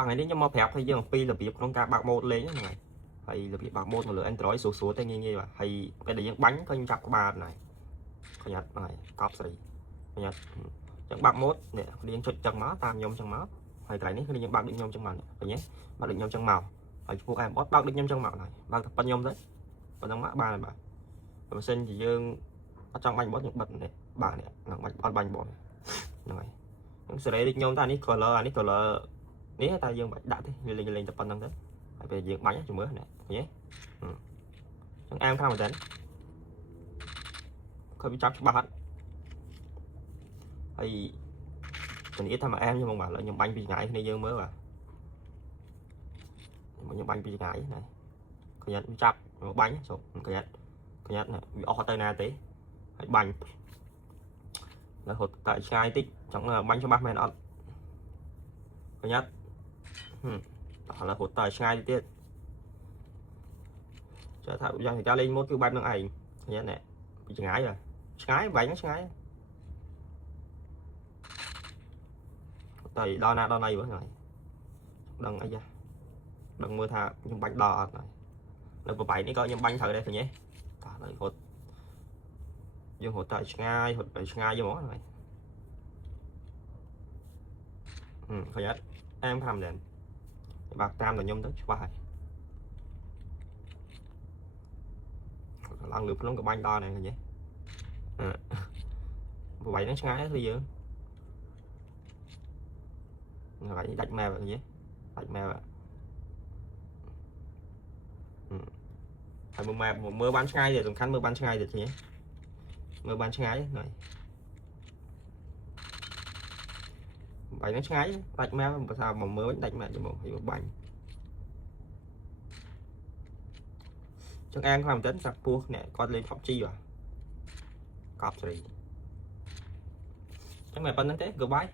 តថ្ងៃនេះខ្ញុំមកប្រាប់ឲ្យយើងអំពីរបៀបក្នុងការបើកម៉ូតលេងហ្នឹងហើយហើយរបៀបបើកម៉ូតមកលើ Android ស្រួលៗតែងាយៗបាទហើយពេលដែលយើងបាញ់ក៏ខ្ញុំចាប់ក្បាលហ្នឹងហើយប្រយ័ត្នហ្នឹងហើយកប់ស្រីប្រយ័ត្នចឹងបើកម៉ូតនេះគ្នាយើងចុចចឹងមកតាមខ្ញុំចឹងមកហើយកន្លែងនេះគ្នាយើងបើកដូចខ្ញុំចឹងមកឃើញទេបើកដូចខ្ញុំចឹងមកហើយពួកឯងអត់បើកដូចខ្ញុំចឹងមកហើយបើកតែប៉ុនខ្ញុំទៅប៉ុណ្ណឹងមកបានហើយបាទបើមិនសិនជាយើងអត់ចង់បាញ់បត់យើងបិទនេះបាទនេះនឹងបាញ់អត់បាញ់បត់ហ្នឹងហើយហ្នឹងសេរីដូចខ្ញុំតានេះ color អានេះ color នេះតែយើងបាច់ដាក់ទេវាលេងតែប៉ុណ្្នឹងទៅហើយពេលយើងបាញ់ជំរឿននេះឃើញទេចឹងអាមខាងមែនតើឃើញវាចាប់ច្បាស់អត់ហើយជំនាញថាមកអាមខ្ញុំបាទឥឡូវខ្ញុំបាញ់ពីឆ្ងាយគ្នាយើងមើលបាទខ្ញុំបាញ់ពីឆ្ងាយណាឃើញអត់វាចាប់មកបាញ់សូមឃើញអត់វាអស់ទៅណាទេហើយបាញ់แล้วហត់តែឆ្ងាយតិចចង់បាញ់ច្បាស់មែនអត់ឃើញអត់ឥឡូវហត់តែឆ្ងាយទៀតចាថាយ៉ាងការលេងម៉ូតគឺបែបនឹងឯងឃើញអត់ណែពីឆ្ងាយឆ្ងាយបាញ់ឆ្ងាយតែដល់ណាដល់ណីបងហើយដឹងអីចាដឹងមើលថាខ្ញុំបាញ់ដល់អត់ហើយនៅប្របែកនេះក៏ខ្ញុំបាញ់ត្រូវដែរឃើញទេតោះហើយហត់យើងហត់តែឆ្ងាយហត់ទៅឆ្ងាយយកហ្មងហ្នឹងហើយឃើញអត់អាមខាំដែរបើតាមតែខ្ញុំទៅច្បាស់ហើយឡើងលើភ្នំក៏បាញ់ដល់ដែរឃើញទេប្របែកហ្នឹងឆ្ងាយគឺយើងហើយដាច់ម៉ែឃើញទេដាច់ម៉ែហើយមើលបានឆ្ងាយទៀតសំខាន់មើលបានឆ្ងាយទៀតឃើញទេមើលបានឆ្ងាយហើយបាញ់ហ្នឹងឆ្ងាយដាច់ម៉ែបើថាមកមើលដាច់ម៉ែទៅមកហើយបាញ់ចឹងអាងខ្លាំងមែនតើសាក់ពោះអ្នកគាត់លេង PUBG បាទកប់ស្រីចឹងតែប៉ុណ្្នឹងទេ Goodbye